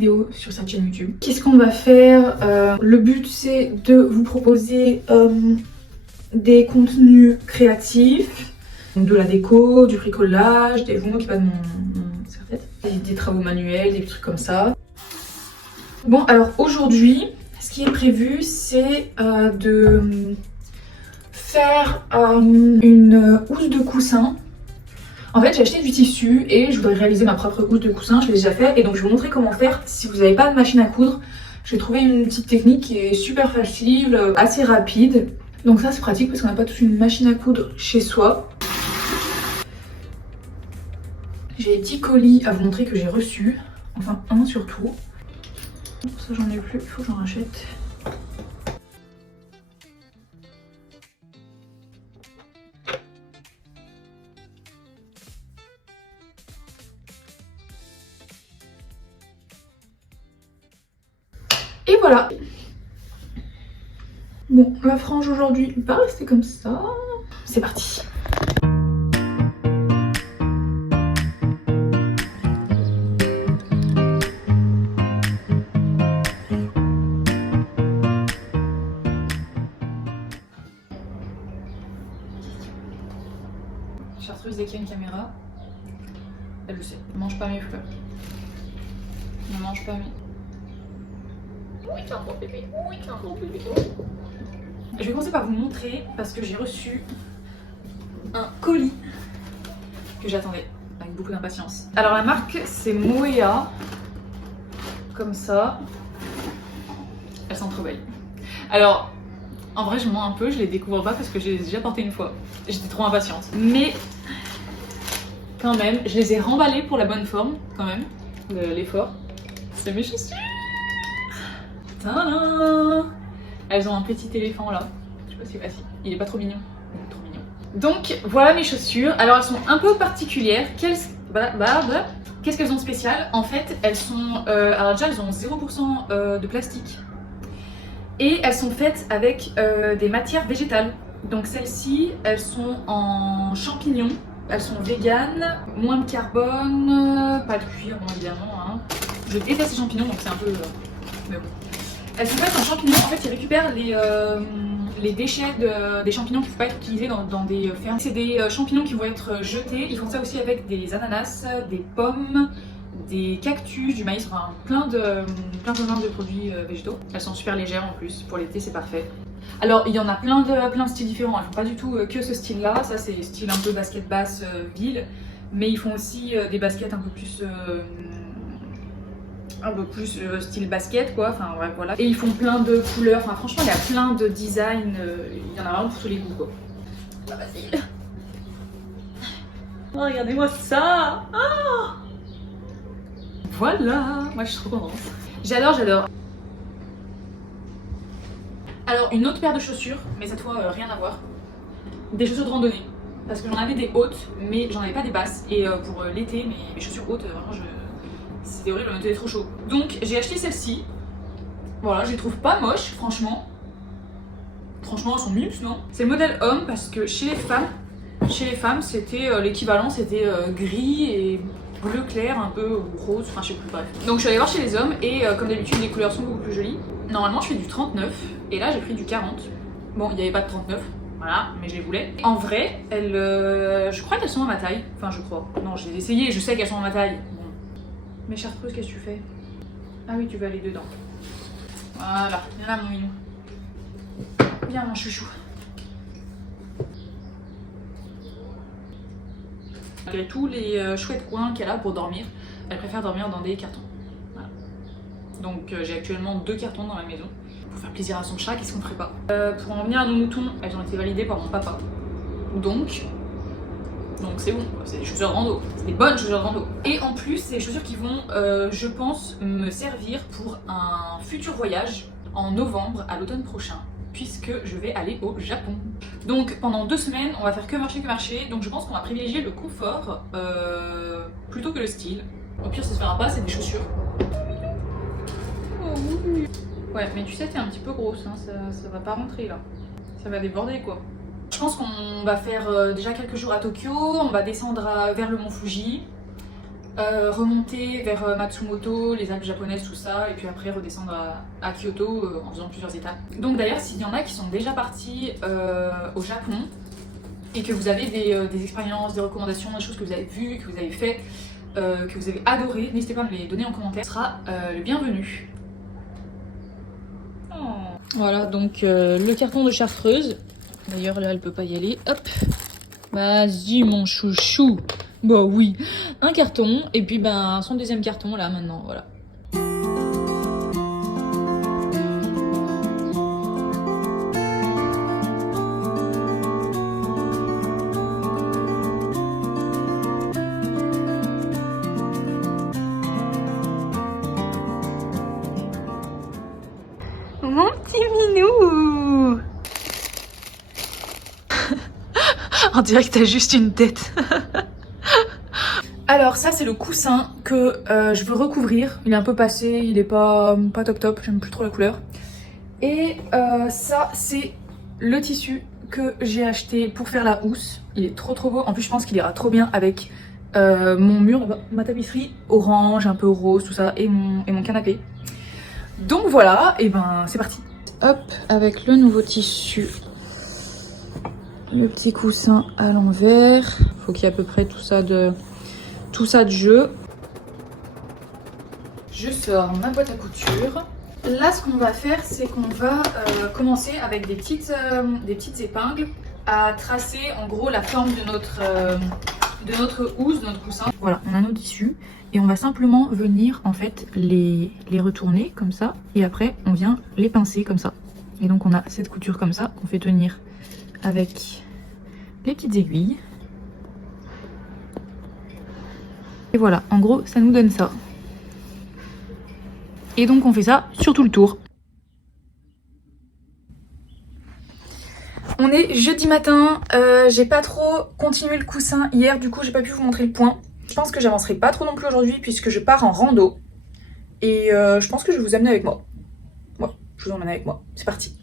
vidéos sur cette chaîne YouTube. Qu'est-ce qu'on va faire? Le but c'est de vous proposer des contenus créatifs, de la déco, du bricolage, des vous qui pas de mon serre-tête, des travaux manuels, des trucs comme ça. Bon alors aujourd'hui, ce qui est prévu c'est de faire une housse de coussin. En fait j'ai acheté du tissu et je voudrais réaliser ma propre housse de coussin, je l'ai déjà fait et donc je vais vous montrer comment faire si vous n'avez pas de machine à coudre. J'ai trouvé une petite technique qui est super facile, assez rapide. Donc ça c'est pratique parce qu'on n'a pas toute une machine à coudre chez soi. J'ai 10 colis à vous montrer que j'ai reçus, enfin un surtout. Ça j'en ai plus, il faut que j'en rachète. Et voilà. Bon, la frange aujourd'hui va rester comme ça. C'est parti. Chartreuse, dès qu'il y a une caméra, elle le sait. Ne mange pas mes fleurs. Ne mange pas mes... Oui, t'es un bon bébé. Oui, t'es un bon bébé. Je vais commencer par vous montrer parce que j'ai reçu un colis que j'attendais avec beaucoup d'impatience. Alors la marque c'est Moea. Comme ça. Elles sont trop belles. Alors en vrai je mens un peu, je les découvre pas parce que je les ai déjà portées une fois. J'étais trop impatiente. Mais quand même, je les ai remballées pour la bonne forme quand même. L'effort. C'est mes chaussures. Tadam! Elles ont un petit éléphant là. Je sais pas si c'est facile. Il est pas trop mignon. Il est trop mignon. Donc voilà mes chaussures. Alors elles sont un peu particulières. Qu'est-ce qu'elles ont de spécial? En fait, elles sont. Alors déjà, elles ont 0% de plastique. Et elles sont faites avec des matières végétales. Donc celles-ci, elles sont en champignons. Elles sont véganes, moins de carbone, pas de cuir, bon, évidemment. Hein. Je déteste les champignons, donc c'est un peu. Mais bon. Elles sont faites en champignons. En fait, ils récupèrent les déchets des champignons qui ne peuvent pas être utilisés dans des fermes. C'est des champignons qui vont être jetés. Ils font ça aussi avec des ananas, des pommes, des cactus, du maïs, enfin plein de produits végétaux. Elles sont super légères en plus. Pour l'été, c'est parfait. Alors il y en a plein de styles différents, ils font pas du tout que ce style là, ça c'est style un peu basket basse ville, mais ils font aussi des baskets un peu plus style basket quoi, enfin ouais, voilà. Et ils font plein de couleurs, enfin franchement il y a plein de designs, il y en a vraiment pour tous les goûts quoi. Pas facile. Oh, regardez-moi ça. Oh voilà, moi je suis trop contente. J'adore. Alors une autre paire de chaussures, mais cette fois rien à voir. Des chaussures de randonnée. Parce que j'en avais des hautes, mais j'en avais pas des basses. Et pour l'été, mes chaussures hautes, vraiment c'était horrible, c'était trop chaud. Donc j'ai acheté celle-ci. Voilà, je les trouve pas moches, franchement. Franchement, elles sont mimes, non? C'est le modèle homme parce que chez les femmes, c'était l'équivalent, c'était gris et bleu clair, un peu rose, enfin je sais plus, bref. Donc je suis allée voir chez les hommes et comme d'habitude les couleurs sont beaucoup plus jolies. Normalement je fais du 39 et là j'ai pris du 40. Bon, il n'y avait pas de 39, voilà, mais je les voulais. En vrai, je crois qu'elles sont à ma taille. Enfin je crois. Non, je les ai essayées, je sais qu'elles sont à ma taille. Bon. Mais Chartreuse, qu'est-ce que tu fais? Ah oui, tu vas aller dedans. Voilà, viens là mon minou. Viens mon chouchou. Malgré tous les chouettes coins qu'elle a pour dormir, elle préfère dormir dans des cartons. Voilà. Donc j'ai actuellement 2 cartons dans la maison. Pour faire plaisir à son chat, qu'est-ce qu'on ferait pas? Pour en venir à nos moutons, elles ont été validées par mon papa. Donc c'est bon, c'est des chaussures de rando. C'est des bonnes chaussures de rando. Et en plus, c'est des chaussures qui vont, je pense, me servir pour un futur voyage en novembre à l'automne prochain. Puisque je vais aller au Japon. Donc pendant 2 semaines, on va faire que marcher. Donc je pense qu'on va privilégier le confort plutôt que le style. Au pire, ça se verra pas, c'est des chaussures. Oh oui. Ouais, mais tu sais, t'es un petit peu grosse, hein, ça va pas rentrer là. Ça va déborder quoi. Je pense qu'on va faire déjà quelques jours à Tokyo, on va descendre vers le mont Fuji. remonter vers Matsumoto, les Alpes japonaises, tout ça, et puis après redescendre à Kyoto en faisant plusieurs étapes. Donc d'ailleurs, s'il y en a qui sont déjà partis au Japon et que vous avez des expériences, des recommandations, des choses que vous avez vues, que vous avez fait, que vous avez adoré, n'hésitez pas à me les donner en commentaire, ce sera le bienvenu. Oh. Voilà, donc le carton de Chartreuse. D'ailleurs là, elle peut pas y aller. Hop, vas-y mon chouchou. Bah oui, un carton et puis ben son deuxième carton là maintenant, voilà. Mon petit minou. On dirait que t'as juste une tête. Alors ça c'est le coussin que je veux recouvrir. Il est un peu passé, il est pas top, j'aime plus trop la couleur. Et ça c'est le tissu que j'ai acheté pour faire la housse. Il est trop beau, en plus je pense qu'il ira trop bien avec mon mur, ma tapisserie orange, un peu rose, tout ça, et mon canapé. Donc voilà, et ben c'est parti. Hop, avec le nouveau tissu. Le petit coussin à l'envers. Faut qu'il y ait à peu près tout ça de jeu. Je sors ma boîte à couture. Là, ce qu'on va faire, c'est qu'on va commencer avec des petites épingles à tracer en gros la forme de notre housse, de notre coussin. Voilà, on a nos tissus et on va simplement venir en fait les retourner comme ça et après on vient les pincer comme ça. Et donc on a cette couture comme ça qu'on fait tenir avec les petites aiguilles. Et voilà, en gros, ça nous donne ça. Et donc on fait ça sur tout le tour. On est jeudi matin, j'ai pas trop continué le coussin hier, du coup j'ai pas pu vous montrer le point. Je pense que j'avancerai pas trop non plus aujourd'hui puisque je pars en rando. Et je pense que je vais vous amener avec moi. Voilà, je vous emmène avec moi, c'est parti.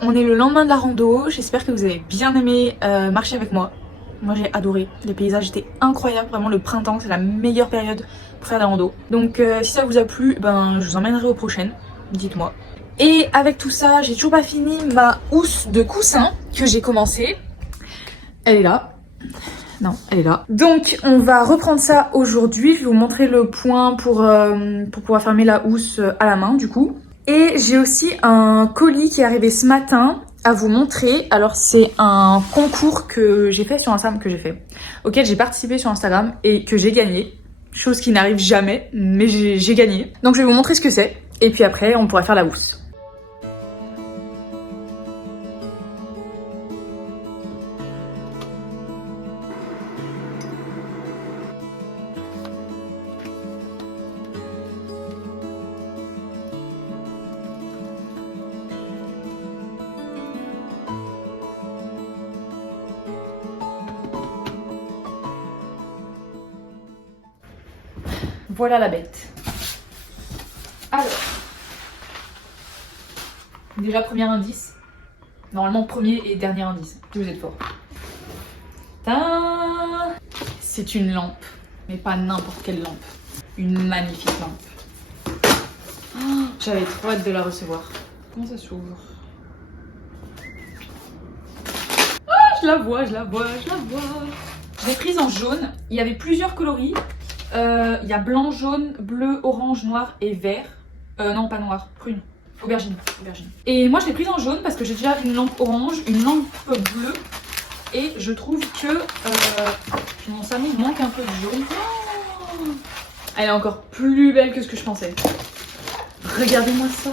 On est le lendemain de la rando, j'espère que vous avez bien aimé marcher avec moi. Moi j'ai adoré, les paysages étaient incroyables, vraiment le printemps c'est la meilleure période pour faire des rando. Donc si ça vous a plu, ben je vous emmènerai aux prochaines, dites-moi. Et avec tout ça, j'ai toujours pas fini ma housse de coussin que j'ai commencé. Elle est là. Non, elle est là. Donc on va reprendre ça aujourd'hui, je vais vous montrer le point pour pouvoir fermer la housse à la main du coup. Et j'ai aussi un colis qui est arrivé ce matin à vous montrer. Alors c'est un concours que j'ai fait sur Instagram, auquel j'ai participé sur Instagram et que j'ai gagné. Chose qui n'arrive jamais, mais j'ai gagné. Donc je vais vous montrer ce que c'est et puis après on pourra faire la housse. voilà la bête. Alors, déjà premier indice. Normalement premier et dernier indice. Vous êtes forts. C'est une lampe, mais pas n'importe quelle lampe. Une magnifique lampe. Oh, j'avais trop hâte de la recevoir. Comment ça s'ouvre? Je la vois. Je l'ai prise en jaune. Il y avait plusieurs coloris. Il y a blanc, jaune, bleu, orange, noir et vert. Non, pas noir, prune. Aubergine. Et moi, je l'ai prise en jaune parce que j'ai déjà une lampe orange, une lampe bleue. Et je trouve que mon salon manque un peu de jaune. Oh, elle est encore plus belle que ce que je pensais. Regardez-moi ça.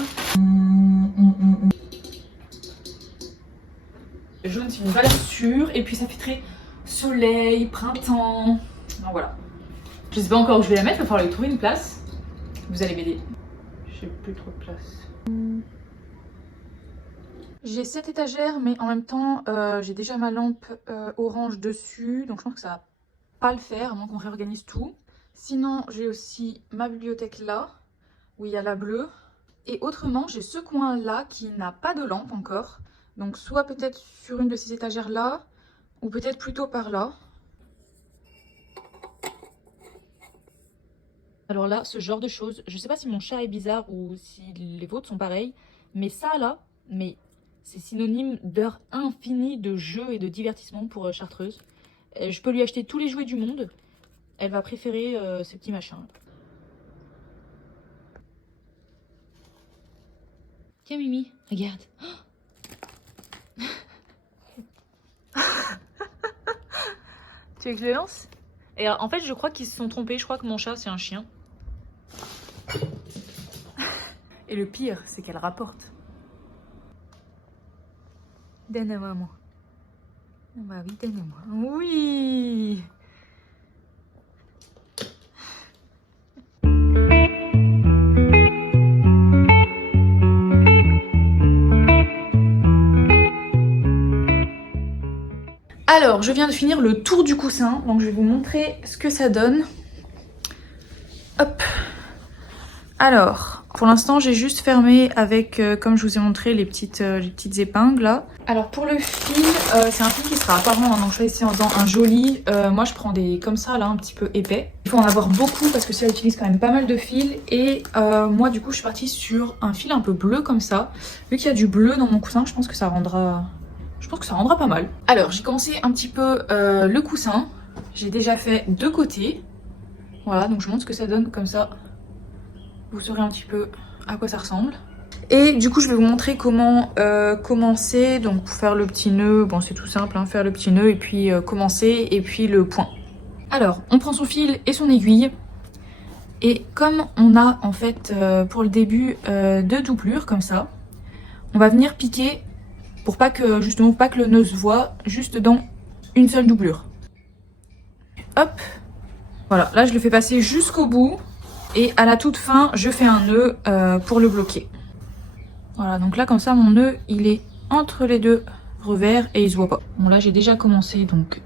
Le jaune, c'est une valeur sûre. Et puis ça fait très soleil, printemps. Donc voilà. Je sais pas encore où je vais la mettre, il va falloir lui trouver une place. Vous allez m'aider. J'ai plus trop de place. J'ai cette étagère, mais en même temps, j'ai déjà ma lampe orange dessus. Donc je pense que ça va pas le faire, à moins qu'on réorganise tout. Sinon, j'ai aussi ma bibliothèque là, où il y a la bleue. Et autrement, j'ai ce coin-là qui n'a pas de lampe encore. Donc soit peut-être sur une de ces étagères-là, ou peut-être plutôt par là. Alors là, ce genre de choses, je sais pas si mon chat est bizarre ou si les vôtres sont pareils, mais ça là, mais c'est synonyme d'heures infinies de jeux et de divertissement pour Chartreuse. Je peux lui acheter tous les jouets du monde, elle va préférer ces petits machins. Tiens Mimi, regarde. Tu veux que je le lance? Et en fait, je crois qu'ils se sont trompés, je crois que mon chat c'est un chien. Et le pire, c'est qu'elle rapporte. Donne-moi, moi. Bah oui, donne-moi. Oui. Alors, je viens de finir le tour du coussin, donc je vais vous montrer ce que ça donne. Hop. Alors, pour l'instant, j'ai juste fermé avec, comme je vous ai montré, les petites épingles là. Alors pour le fil, c'est un fil qui sera apparent, donc choisissez en faisant un joli. Moi je prends des comme ça là, un petit peu épais. Il faut en avoir beaucoup parce que ça utilise quand même pas mal de fils. Et moi du coup je suis partie sur un fil un peu bleu comme ça. Vu qu'il y a du bleu dans mon coussin, je pense que ça rendra pas mal. Alors j'ai commencé un petit peu le coussin. J'ai déjà fait deux côtés. Voilà, donc je montre ce que ça donne comme ça. Vous saurez un petit peu à quoi ça ressemble. Et du coup je vais vous montrer comment commencer. Donc pour faire le petit nœud, bon c'est tout simple, hein, faire le petit nœud et puis commencer et puis le point. Alors on prend son fil et son aiguille. Et comme on a en fait pour le début deux doublures comme ça, on va venir piquer pour pas que justement pas que le nœud se voit, juste dans une seule doublure. Hop, voilà, là je le fais passer jusqu'au bout. Et à la toute fin, je fais un nœud pour le bloquer. Voilà, donc là comme ça mon nœud il est entre les deux revers et il se voit pas. Bon là j'ai déjà commencé, donc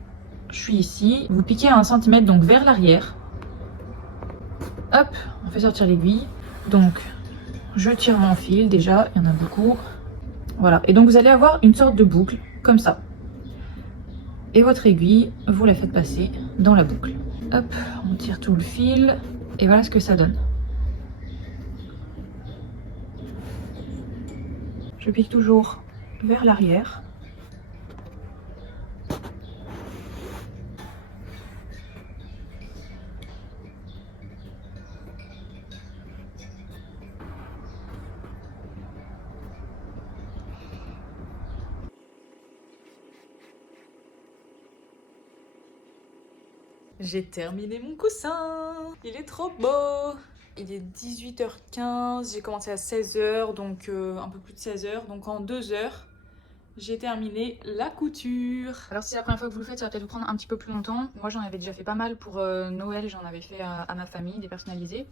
je suis ici. Vous piquez à 1 cm donc vers l'arrière. Hop, on fait sortir l'aiguille. Donc je tire mon fil déjà, il y en a beaucoup. Voilà, et donc vous allez avoir une sorte de boucle comme ça. Et votre aiguille, vous la faites passer dans la boucle. Hop, on tire tout le fil. Et voilà ce que ça donne. Je pique toujours vers l'arrière. J'ai terminé mon coussin. Il est trop beau. Il est 18h15, j'ai commencé à 16h, donc un peu plus de 16h. Donc en 2 heures, j'ai terminé la couture. Alors si c'est la première fois que vous le faites, ça va peut-être vous prendre un petit peu plus longtemps. Moi j'en avais déjà fait pas mal pour Noël, j'en avais fait à ma famille, des personnalisés.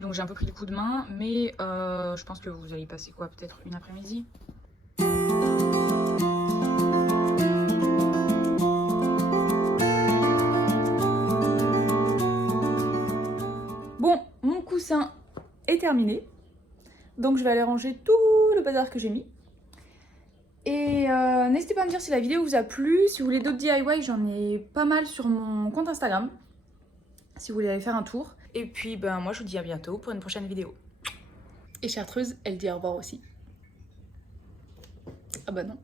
Donc j'ai un peu pris le coup de main, mais je pense que vous allez passer quoi, peut-être une après-midi. Bon, terminé. Donc je vais aller ranger tout le bazar que j'ai mis. Et n'hésitez pas à me dire si la vidéo vous a plu. Si vous voulez d'autres DIY, j'en ai pas mal sur mon compte Instagram. Si vous voulez aller faire un tour. Et puis ben moi je vous dis à bientôt pour une prochaine vidéo. Et Chartreuse, elle dit au revoir aussi. Ah bah non.